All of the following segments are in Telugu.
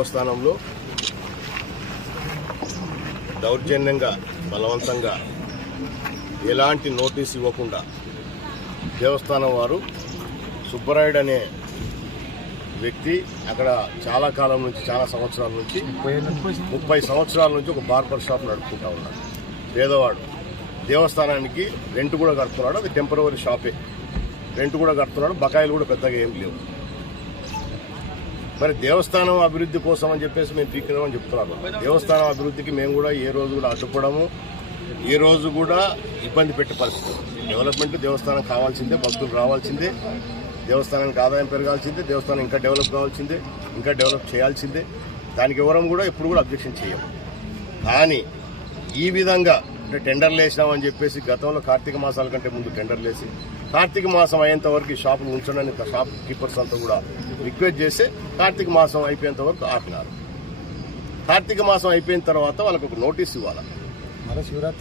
దేవస్థానంలో దౌర్జన్యంగా బలవంతంగా ఎలాంటి నోటీస్ ఇవ్వకుండా దేవస్థానం వారు సుబ్బరాయుడు అనే వ్యక్తి అక్కడ చాలా కాలం నుంచి చాలా సంవత్సరాల నుంచి ముప్పై సంవత్సరాల నుంచి ఒక బార్బర్ షాప్ నడుపుకుంటా ఉన్నాడు. పేదవాడు. దేవస్థానానికి రెంట్ కూడా కడుతున్నాడు. అది టెంపరవరీ షాపే. రెంట్ కూడా కడుతున్నాడు. బకాయిలు కూడా పెద్దగా ఏం లేవు. మరి దేవస్థానం అభివృద్ధి కోసం అని చెప్పేసి మేము పీకినామని చెప్తున్నాము దేవస్థానం అభివృద్ధికి మేము కూడా ఏ రోజు కూడా అడ్డుపడము. ఏ రోజు కూడా ఇబ్బంది పెట్టే పరిస్థితి. డెవలప్మెంట్ దేవస్థానం కావాల్సిందే భక్తులు రావాల్సిందే. దేవస్థానానికి ఆదాయం పెరగాల్సిందే దేవస్థానం ఇంకా డెవలప్ కావాల్సిందే ఇంకా డెవలప్ చేయాల్సిందే. దానికి ఎవరం కూడా ఎప్పుడు కూడా అబ్జెక్షన్ చేయము. కానీ ఈ విధంగా అంటే టెండర్లు వేసినామని చెప్పేసి గతంలో కార్తీక మాసాల కంటే ముందు టెండర్లు వేసి కార్తీక మాసం అయ్యేంత వరకు ఈ షాపులు ఉంచడని షాప్ కీపర్స్ అంతా కూడా రిక్వెస్ట్ చేసి కార్తీక మాసం అయిపోయేంత వరకు ఆపినారు. కార్తీక మాసం అయిపోయిన తర్వాత వాళ్ళకు ఒక నోటీస్ ఇవ్వాలి.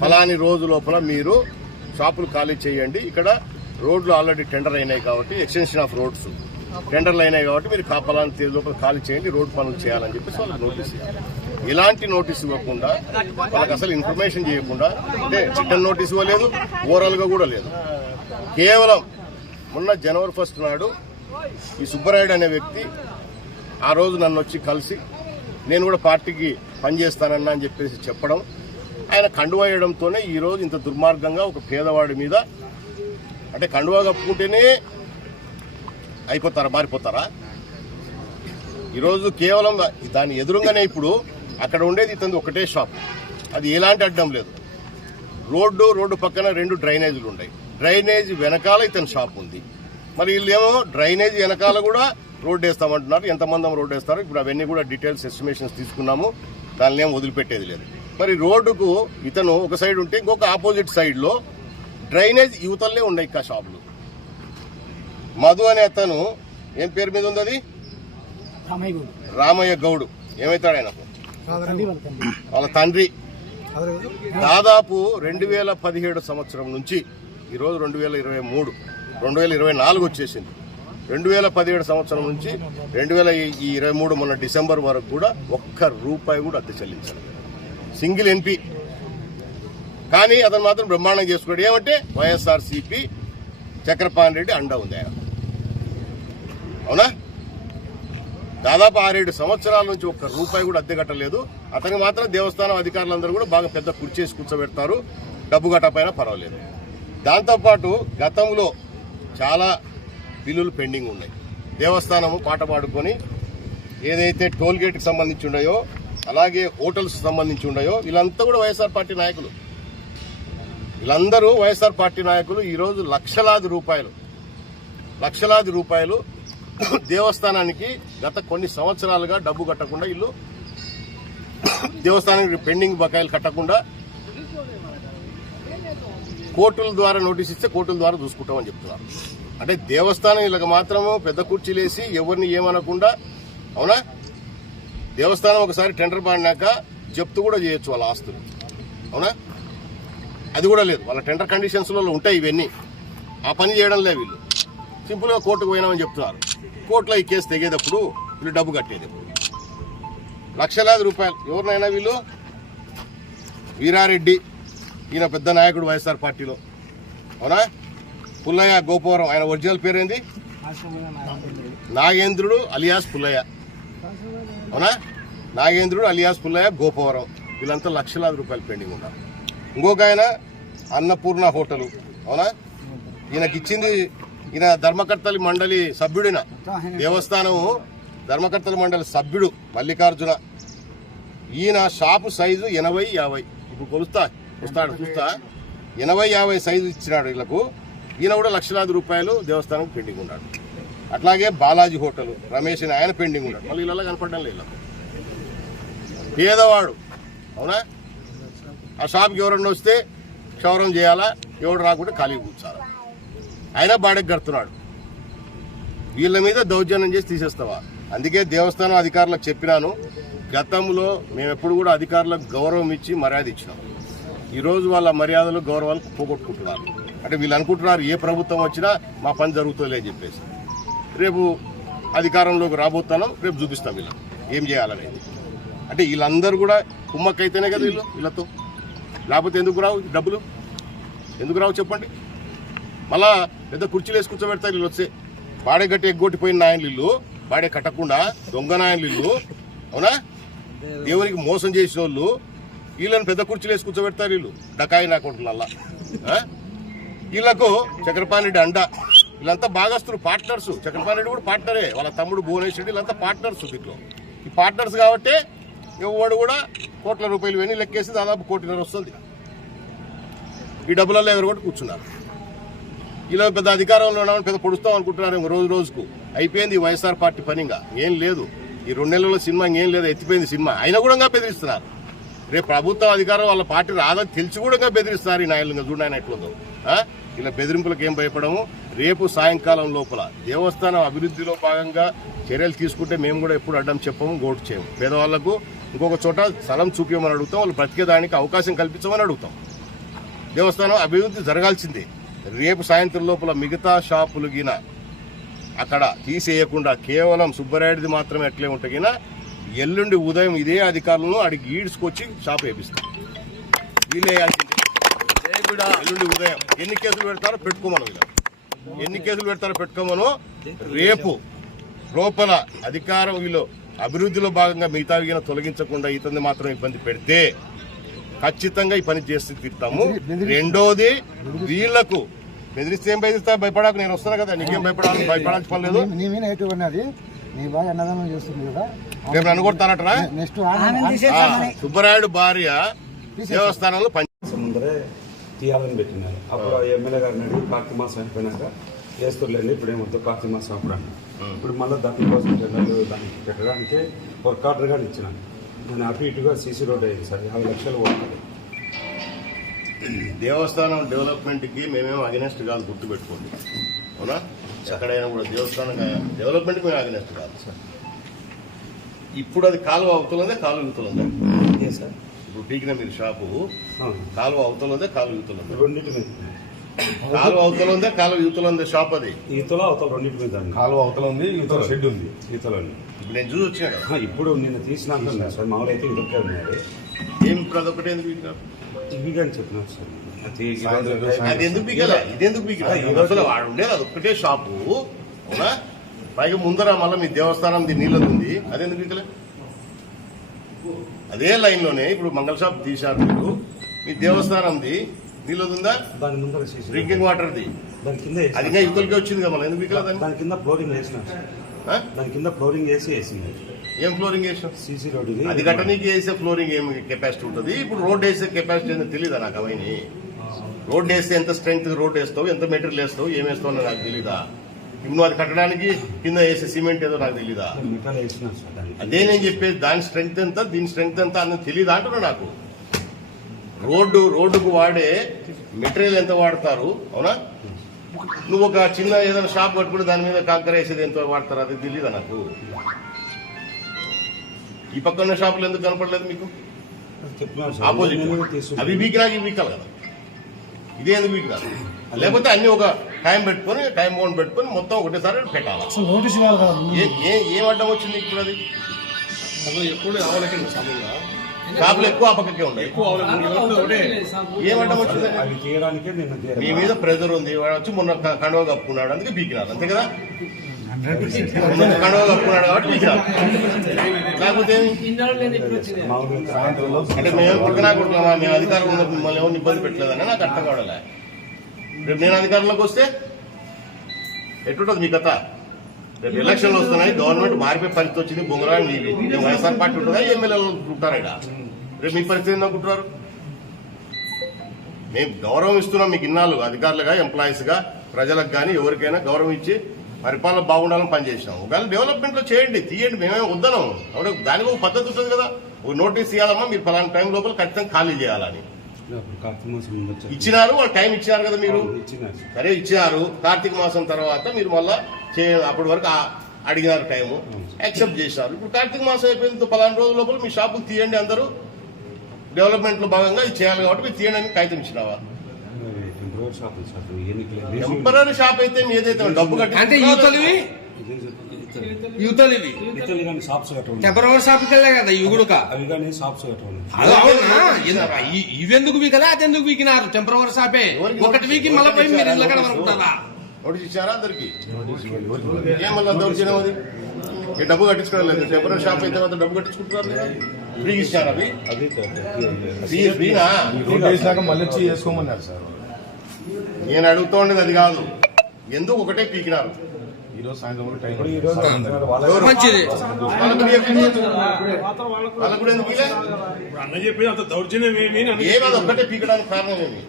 ఫలాని రోజు లోపల మీరు షాపులు ఖాళీ చేయండి. ఇక్కడ రోడ్లు ఆల్రెడీ టెండర్ అయినాయి కాబట్టి ఎక్స్టెన్షన్ ఆఫ్ రోడ్స్. టెండర్లు అయినాయి కాబట్టి మీరు ఫలాని తేదీ లోపల ఖాళీ చేయండి రోడ్ పనులు చేయాలని చెప్పేసి వాళ్ళకి నోటీస్ ఇవ్వాలి. ఇలాంటి నోటీస్ ఇవ్వకుండా వాళ్ళకి అసలు ఇన్ఫర్మేషన్ చేయకుండా అంటే రిటర్న్ నోటీస్ ఇవ్వలేదు ఓవరాల్గా కూడా లేదు. కేవలం మొన్న జనవరి ఫస్ట్ నాడు ఈ సుబ్బరాయుడు అనే వ్యక్తి ఆ రోజు నన్ను వచ్చి కలిసి నేను కూడా పార్టీకి పనిచేస్తానన్నా అని చెప్పేసి చెప్పడం ఆయన కండువా వేయడంతోనే ఈరోజు ఇంత దుర్మార్గంగా ఒక పేదవాడి మీద అంటే కండువా కప్పుకుంటేనే అయిపోతారా మారిపోతారా? ఈరోజు కేవలం దాని ఎదురుగానే ఇప్పుడు అక్కడ ఉండేది ఇతను ఒకటే షాప్. అది ఎలాంటి అడ్డం లేదు. రోడ్డు రోడ్డు పక్కన రెండు డ్రైనేజీలు ఉన్నాయి డ్రైనేజ్ వెనకాల ఇతని షాప్ ఉంది. మరి వీళ్ళేమో డ్రైనేజ్ వెనకాల కూడా రోడ్ వేస్తామంటున్నారు. ఎంతమంది రోడ్ వేస్తారు? ఇప్పుడు అవన్నీ కూడా డీటెయిల్స్ ఎస్టిమేషన్స్ తీసుకున్నాము. దానిని ఏం వదిలిపెట్టేది లేదు. మరి రోడ్డుకు ఇతను ఒక సైడ్ ఉంటే ఇంకొక ఆపోజిట్ సైడ్లో డ్రైనేజ్ యువతలే ఉన్నాయి ఇంకా షాపులు. మధు అనే అతను ఏం పేరు మీద ఉంది అది? రామయ్య గౌడు. ఏమైతాడు ఆయనకు వాళ్ళ తండ్రి. దాదాపు రెండు వేల పదిహేడు సంవత్సరం నుంచి ఈరోజు రెండు వేల ఇరవై మూడు రెండు వేల ఇరవై నాలుగు వచ్చేసింది. రెండు వేల పదిహేడు సంవత్సరం నుంచి రెండు వేల ఈ ఇరవై మూడు మొన్న డిసెంబర్ వరకు కూడా ఒక్క రూపాయి కూడా అద్దె చెల్లించారు సింగిల్ ఎంపీ కానీ అతను మాత్రం బ్రహ్మాండం చేసుకోడు ఏమంటే వైఎస్ఆర్ సిపి చక్రపాణి రెడ్డి అండ ఉంది ఆయన. అవునా? దాదాపు ఆరేడు సంవత్సరాల నుంచి ఒక్క రూపాయి కూడా అద్దె కట్టలేదు. అతనికి మాత్రం దేవస్థానం అధికారులందరూ కూడా బాగా పెద్ద కుర్చేసి కూర్చోబెడతారు. డబ్బు గట్టపైన పర్వాలేదు. దాంతోపాటు గతంలో చాలా బిల్లులు పెండింగ్ ఉన్నాయి. దేవస్థానము పాట పాడుకొని ఏదైతే టోల్ గేట్కి సంబంధించి ఉన్నాయో అలాగే హోటల్స్ సంబంధించి ఉన్నాయో వీళ్ళంతా కూడా వైఎస్ఆర్ పార్టీ నాయకులు. వీళ్ళందరూ వైఎస్ఆర్ పార్టీ నాయకులు ఈరోజు లక్షలాది రూపాయలు లక్షలాది రూపాయలు దేవస్థానానికి గత కొన్ని సంవత్సరాలుగా డబ్బు కట్టకుండా వీళ్ళు దేవస్థానానికి పెండింగ్ బకాయిలు కట్టకుండా కోర్టుల ద్వారా నోటీస్ ఇస్తే కోర్టుల ద్వారా చూసుకుంటామని చెప్తున్నారు. అంటే దేవస్థానం ఇలాగ మాత్రము పెద్ద కుర్చీలేసి ఎవరిని ఏమనకుండా అవునా? దేవస్థానం ఒకసారి టెండర్ పాడినాక జప్తు కూడా చేయొచ్చు వాళ్ళ ఆస్తులు. అవునా? అది కూడా లేదు. వాళ్ళ టెండర్ కండిషన్స్లో ఉంటాయి ఇవన్నీ. ఆ పని చేయడం లేదు వీళ్ళు. సింపుల్గా కోర్టుకు పోయినామని చెప్తున్నారు. కోర్టులో ఈ కేసు తెగేటప్పుడు వీళ్ళు డబ్బు కట్టేటప్పుడు. లక్షలాది రూపాయలు. ఎవరినైనా వీళ్ళు? వీరారెడ్డి. ఈయన పెద్ద నాయకుడు వైఎస్ఆర్ పార్టీలో. అవునా? పుల్లయ్య గోపవరం ఆయన ఒరిజినల్ పేరేంది? నాగేంద్రుడు అలియాస్ పుల్లయ్య. అవునా? నాగేంద్రుడు అలియాస్ పుల్లయ్య గోపవరం. వీళ్ళంతా లక్షలాది రూపాయలు పెండింగ్ ఉన్నారు. ఇంకొక ఆయన అన్నపూర్ణ హోటల్. అవునా? ఈయనకి ఇచ్చింది ఈయన ధర్మకర్తలి మండలి సభ్యుడిన? దేవస్థానము ధర్మకర్తల మండలి సభ్యుడు మల్లికార్జున. ఈయన షాపు సైజు ఎనభై యాభై. ఇప్పుడు కొలుస్తా. వస్తాడు చూస్తా. ఎనభై యాభై సైజు ఇచ్చినాడు వీళ్ళకు. ఈయన కూడా లక్షలాది రూపాయలు దేవస్థానం పెండింగ్ ఉన్నాడు. అట్లాగే బాలాజీ హోటల్ రమేష్ అని ఆయన పెండింగ్ ఉన్నాడు. మళ్ళీ ఇలా కనపడడం లేదు పేదవాడు. అవునా? ఆ షాప్కి ఎవరన్నా వస్తే క్షౌరం చేయాలా? ఎవడు రాకుండా ఖాళీ కూర్చాలా ఆయన బాడకి కడుతున్నాడు. వీళ్ళ మీద దౌర్జన్యం చేసి తీసేస్తావా? అందుకే దేవస్థానం అధికారులకు చెప్పినాను. గతంలో మేము ఎప్పుడు కూడా అధికారులకు గౌరవం ఇచ్చి మర్యాద ఇచ్చినాం. ఈ రోజు వాళ్ళ మర్యాదలు గౌరవాలు పోగొట్టుకుంటున్నారు. అంటే వీళ్ళు అనుకుంటున్నారు ఏ ప్రభుత్వం వచ్చినా మా పని జరుగుతుందిలే అని చెప్పేసి. రేపు అధికారంలోకి రాబోతున్నాం రేపు చూపిస్తాం వీళ్ళు ఏం చేయాలనేది. అంటే వీళ్ళందరూ కూడా కుమ్మక్కైతేనే కదా వీళ్ళు వీళ్ళతో. లేకపోతే ఎందుకు రావు డబ్బులు? ఎందుకు రావు చెప్పండి. మళ్ళా పెద్ద కుర్చీలు వేసి కూర్చోబెడతారు వీళ్ళు వస్తే బాడే గట్టి ఎగ్గొట్టిపోయిన నాయనలు ఇల్లు బాడే కట్టకుండా దొంగ నాయనలు ఇల్లు అవునా? దేవునికి మోసం చేసిన వాళ్ళు వీళ్ళని పెద్ద కుర్చీలు వేసి కూర్చోబెడతారు వీళ్ళు. డకాయి అకౌంట్లల్లా వీళ్ళకు చక్రపాణి అండ. వీళ్ళంతా భాగస్తులు పార్ట్నర్స్. చక్రపాణి కూడా పార్ట్నరే. వాళ్ళ తమ్ముడు భువనేశ్వర్ వీళ్ళంతా పార్ట్నర్స్ దీంట్లో ఈ పార్ట్నర్స్ కాబట్టి ఎవడు కూడా కోట్ల రూపాయలు వెని లెక్కేసి దాదాపు కోటిన్నర వస్తుంది. ఈ డబ్బులలో ఎవరు కూడా కూర్చున్నారు. ఇలా పెద్ద అధికారంలో ఉన్నామని పెద్ద పొడుస్తాం అనుకుంటున్నారు రోజు రోజుకు. అయిపోయింది వైఎస్ఆర్ పార్టీ పనిగా ఏం లేదు. ఈ రెండు నెలల్లో సినిమా ఏం లేదు. ఎత్తిపోయింది సినిమా. అయినా కూడా ఇంకా బెదిరిస్తున్నారు. రేపు ప్రభుత్వం అధికారం వాళ్ళ పార్టీ రాదని తెలిసి కూడా బెదిరిస్తారు బెదిరిస్తున్నారు ఈ నాయకులు. చూడండి ఆయన ఎట్లుందో. ఇలా బెదిరింపులకు ఏం భయపడము? రేపు సాయంకాలం లోపల దేవస్థానం అభివృద్ధిలో భాగంగా చర్యలు తీసుకుంటే మేము కూడా ఎప్పుడు అడ్డం చెప్పము గోటు చేయము. పేదవాళ్ళకు ఇంకొక చోట స్థలం చూపించమని అడుగుతాం వాళ్ళు బ్రతికేదానికి అవకాశం కల్పించమని అడుగుతాం. దేవస్థానం అభివృద్ధి జరగాల్సిందే. రేపు సాయంత్రం లోపల మిగతా షాపులు గిన అక్కడ తీసేయకుండా కేవలం సుబ్బరాయుడిది మాత్రమే అట్లే ఉంటే ఎల్లుండి ఉదయం ఇదే అధికారులను అడిగి ఈడ్చుకొచ్చి షాప్ వేపిస్తాం వీళ్ళే. ఎల్లుండి ఉదయం ఎన్ని కేసులు పెడతారో పెట్టుకోమను ఎన్ని కేసులు పెడతారో పెట్టుకోమను రేపు లోపల అధికారం వీళ్ళు అభివృద్ధిలో భాగంగా మిగతా తొలగించకుండా ఇతన్ని మాత్రం ఇబ్బంది పెడితే ఖచ్చితంగా ఈ పని చేసి తీస్తాము రెండోది వీళ్ళకు బెదిరిస్తే ఏం బెదిరిస్తా భయపడాక నేను వస్తున్నా కదా నీకేం భయపడాలి భయపడాల్సిన పని లేదు నీ మీద ఎటు ఉన్నది నీ బాగా అన్నదానం చేస్తుంది కదా రేపు నన్ను కొడతానటరా సుబ్బరాయుడు భార్య దేవస్థానంలో పని ముందరే తీయాలని పెట్టినారు. అప్పుడు ఎమ్మెల్యే గారిని అడిగి కార్తీక మాసం అయిపోయినాక వేస్తుర్లేండి ఇప్పుడు ఏమొద్దు కార్తీక మాసం అప్పుడు అన్న ఇప్పుడు మళ్ళీ దానికోసం టెండర్లు దానికి పెట్టడానికి వర్క్ ఆర్డర్ కానీ ఇచ్చినాను. నేను అటు ఇటుగా సీసీ రోడ్ అయింది సార్ యాభై లక్షలు వర్క్ దేవస్థానం డెవలప్మెంట్కి మేమేం అగెనెస్ట్ కాదు గుర్తు పెట్టుకోండి. అవునా? ఎక్కడైనా కూడా దేవస్థానం డెవలప్మెంట్ మేము అగెనెస్ట్ కాదు. ఇప్పుడు అది కాలువ అవుతుందే కాలువ ఏ సార్ ఇప్పుడు పీకిన మీరు షాపు అవును. కాలువ అవుతుందే కాలువ యువతలుందా రెండింటి మీద. కాలువ అవతలుందే కాలువ యువతలుందే షాప్ అది. ఈతలో అవతల రెండింటి మీద అండి. కాలువ అవతల ఉంది ఇవతల షెడ్ ఉంది. ఈతలో ఇప్పుడు నేను చూసి వచ్చినా కదా. ఆ, ఇప్పుడు నిన్న తీసినాక ఉన్నాయి సార్ మామూలు అయితే ఇదొకే ఉన్నాయి. ఏం ఇప్పుడు అదొకటే ఎందుకు? ఇవి కానీ చెప్పినారు సార్. అది సాయంత్రం అది ఎందుకు పీకలే? ఇది. ఎందుకు పీకలే వాడు ఉండేది అది ఒక్కటే షాపు అవునా? పైగా ముందర మళ్ళీ మీ దేవస్థానం నీళ్ళది ఉంది. అది ఎందుకు పీకలే అదే లైన్లోనే ఇప్పుడు మంగళ షాప్ తీశారు మీరు. మీ దేవస్థానంది. నీళ్ళది ఉందా? దాని ముందర సీసీ డ్రింకింగ్ వాటర్ది దాని కింద అది ఇంకా యువతలకి వచ్చింది కదా ఎందుకు దాన్ని? దాని కింద ఫ్లోరింగ్ ఆ? దాని కింద ఫ్లోరింగ్ వేసి వేసింది. ఏం ఫ్లోరింగ్ వేసాం సీసీ రోడ్ అది కట్టనీకి వేసే ఫ్లోరింగ్ ఏం కెపాసిటీ ఉంటుంది? ఇప్పుడు రోడ్ వేసే కెపాసిటీ ఏందో తెలియదా నాకు అవన్నీ? రోడ్ వేస్తే ఎంత స్ట్రెంగ్త్ రోడ్ వేస్తావు? ఎంత మెటీరియల్ వేస్తావు? ఏం వేస్తావు నాకు తెలీదా? ఇప్పుడు నువ్వు అది కట్టడానికి కింద వేసే సిమెంట్ ఏదో నాకు తెలీదా? అదే నేను చెప్పేది దాని స్ట్రెంగ్త్ ఎంత దీని స్ట్రెంగ్త్ ఎంత అన్నది తెలియదా అంటున్నా నాకు. రోడ్డు రోడ్డుకు వాడే మెటీరియల్ ఎంత వాడతారు? అవునా? నువ్వు ఒక చిన్న ఏదైనా షాప్ కట్టుకుని దాని మీద కాంకర వేసేది ఎంత వాడతారు? అది తెలియదా నాకు? ఈ పక్క ఉన్న షాపులు ఎందుకు కనపడలేదు మీకు? ఆపోజిట్. అవి వీకినాక ఇవి వీకాలి కదా. ఇదే ఎందుకు వీకినారు లేకపోతే అన్ని ఒక టైం పెట్టుకొని టైం బౌండ్ పెట్టుకొని మొత్తం ఒకటేసారి పెట్టాలి? నోటీస్ కదా ఏ అడ్డం వచ్చింది ఇప్పుడు అది? అసలు ఎప్పుడు ఆవలకండి సమయంలో? షాపులు ఎక్కువ ఆ పక్కకే ఉన్నాయి. ఎక్కువ ఆవలకండి ఒకటే. ఏం అడ్డం వచ్చింది నిన్న మీ మీద ప్రెజర్ ఉంది. వాడు వచ్చి మొన్న కండువ కప్పుకున్నాడు. అందుకే పీకినారు అంతే కదా? అంటే మేము పక్కన కొడుతున్నామా మేము అధికారంలో మిమ్మల్ని ఎవరిని ఇబ్బంది పెట్టలేదని నాకు అర్థం కావడలే. రేపు నేను అధికారంలోకి వస్తే ఎట్టుంటుంది మీ కథ? రేపు ఎలక్షన్లు వస్తున్నాయి గవర్నమెంట్ మారిపోయే పరిస్థితి వచ్చింది బొంగరా నేను వైఎస్ఆర్ పార్టీ ఉంటుందా? ఎమ్మెల్యేలు ఉంటారు ఇక్కడ? రేపు మీ పరిస్థితి ఏందనుకుంటున్నారు మేము గౌరవం ఇస్తున్నాం మీకు ఇన్నాళ్ళు అధికారులుగా ఎంప్లాయీస్గా ప్రజలకు కానీ ఎవరికైనా గౌరవం ఇచ్చి పరిపాలన బాగుండాలని పనిచేసినాం ఒకవేళ డెవలప్మెంట్లో చేయండి తీయండి మేమే వద్దనం. అవును దానికి ఒక పద్ధతి ఉంటుంది కదా. ఒక నోటీస్ ఇవ్వాలమ్మా మీరు ఫలానా టైం లోపల ఖచ్చితంగా ఖాళీ చేయాలని. అప్పుడు. ఇచ్చినారు వాళ్ళు టైం ఇచ్చినారు కదా మీరు? సార్. ఇచ్చినారు. కార్తీక మాసం తర్వాత మీరు మళ్ళా చే అప్పటి వరకు అడిగినారు టైము యాక్సెప్ట్ చేసినారు ఇప్పుడు కార్తీక మాసం అయిపోయిన పలానా రోజుల లోపల మీ షాపులు తీయండి అందరూ. డెవలప్మెంట్లో భాగంగా ఇది చేయాలి కాబట్టి మీరు తీయండి అని కాగితం ఇచ్చినావా? Temporary sir temporary shop? అయితే ఏదైతే డబ్బు కట్టి అంటే ఇతరులు కానీ షాప్స్ షాప్కి వెళ్ళే కదా ఇవి కూడా అవి కానీ షాప్స్ ఇ- ఇవెందుకు వీకలే? అదెందుకు వీకినారు? టెంపరవరీ షాపే. ఒకటి వీకి మళ్ళీ పోయి మీరు ఇళ్ళ కడ నోటీస్ ఇచ్చారా అందరికి? ఏం మళ్ళీ దౌర్జన్యం అది? ఈ డబ్బు కట్టించుకోవడం లేదు. టెంపరీ షాప్ అయితే మాత్రం డబ్బు కట్టించుకుంటున్నారు ఫ్రీ ఇచ్చారు అవి? అది ఫ్రీ ఫ్రీనా? మళ్ళీ వచ్చి వేసుకోమన్నారు సార్. నేను అడుగుతూ ఉండేది అది కాదు. ఎందుకు ఒకటే పీకినారు? ఈ రోజు సాయంత్రం టైం మంచిది. వాళ్ళకు కూడా ఎందుకు? అన్న చెప్పేది అంత దౌర్జన్యం ఏమి ఒక్కటే పీకడానికి కారణం ఏమి?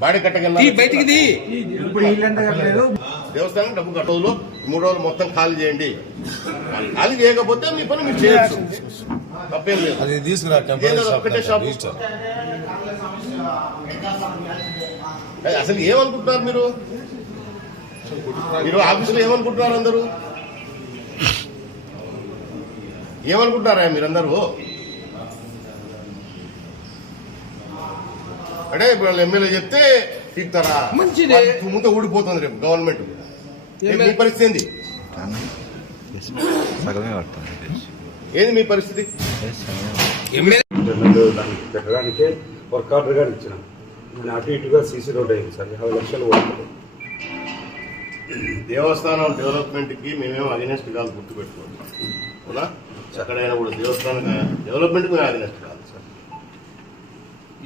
బాడీ కట్టగల బయటికి దేవస్థానం డబ్బు కట్ట రోజులు ఈ మూడు రోజులు మొత్తం ఖాళీ చేయండి. ఖాళీ చేయకపోతే మీ పని మీరు చేయొచ్చు. తప్పేం లేదు. అది తీసుకురా ఒక్కటే షాపు? అసలు ఏమనుకుంటున్నారు మీరు? మీరు ఆఫీసులో ఏమనుకుంటున్నారు అందరూ? ఏమనుకుంటున్నారా మీరందరూ? అంటే ఇప్పుడు వాళ్ళు ఎమ్మెల్యే చెప్తే తీస్తారా మంచిదే. ముందు ఊడిపోతుంది రేపు గవర్నమెంట్. మీ పరిస్థితి ఏంది? సగమే పడుతుంది. ఏంది మీ పరిస్థితి? పెట్టడానికే వర్క్ ఆర్డర్ గాని ఇచ్చినాం. నేను అటు ఇటుగా సీసీ రోడ్ అయింది సార్. యాభై లక్షలు పడుతుంది దేవస్థానం డెవలప్మెంట్కి మేమేమో అగెనెస్ట్ కాదు గుర్తుపెట్టుకోండి అవునా? ఎక్కడైనా కూడా దేవస్థానం డెవలప్మెంట్ మేము అగెనెస్ట్ కాదు సార్.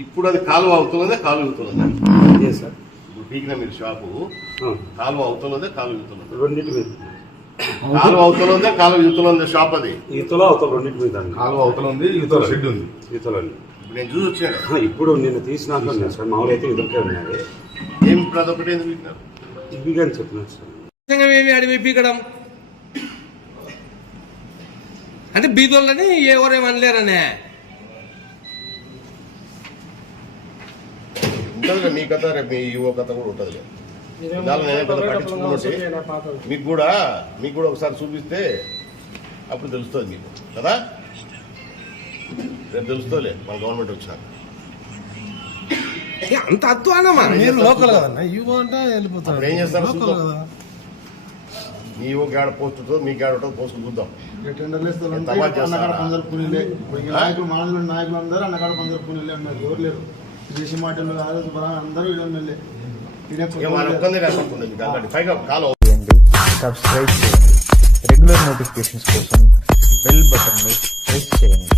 ఇప్పుడు అది కాలువ అవుతున్నదే కాలువ అవుతున్నదే. సార్. పీకిన మీరు షాపు కాలువ అవుతున్నదే కాలువ అవుతున్నది రెండింటి మీద. కాలువ అవుతున్నదే కాలువ అవుతున్నదే షాప్ అది. ఈతలో అవుతాం రెండింటి మీద కాలువ అవతల ఉంది ఇవతల షెడ్ ఉంది. ఈతలో ఇప్పుడు నేను చూసి వచ్చాను. ఇప్పుడు నేను తీసినాక సార్ మామూలు అయితే ఇద్దరికే ఉన్నాయి ఏం ఇప్పుడు అదొకటి ఎందుకు పీకినారు? ఇవి కానీ చెప్పినారు సార్. ఏమి అడివి పీకడం? అంటే బీదోళ్ళని ఎవరేం ఉంటుంది మీ కథ రేపు మీ యువ కథ కూడా ఉంటుంది దాని నేనే మీకు కూడా మీకు కూడా ఒకసారి చూపిస్తే అప్పుడు తెలుస్తుంది మీకు కదా? రేపు తెలుస్తుందిలే మన గవర్నమెంట్ వచ్చినాక. అంత అధ్వానమా మీరు లోకల్ కదన్నా? ఇవ్వ అంటే వెళ్ళిపోతారు. అప్పుడు ఏం చేస్తారు లోకల్ చూద్దాం. కదా? మీ యువ గాడ పోస్ట్ మీ గాడ పోస్ట్ చూద్దాం. నాయకులు మానవులు నాయకులు అందరూ అన్నకాడ పందరు పునిలే అన్నారు. ఎవరు లేరు. దేశీ మాటలు కాదు అందరూ సబ్స్క్రైబ్ చేయండి. రెగ్యులర్ నోటిఫికేషన్స్ కోసం బెల్ బటన్ ప్రెస్ చేయండి.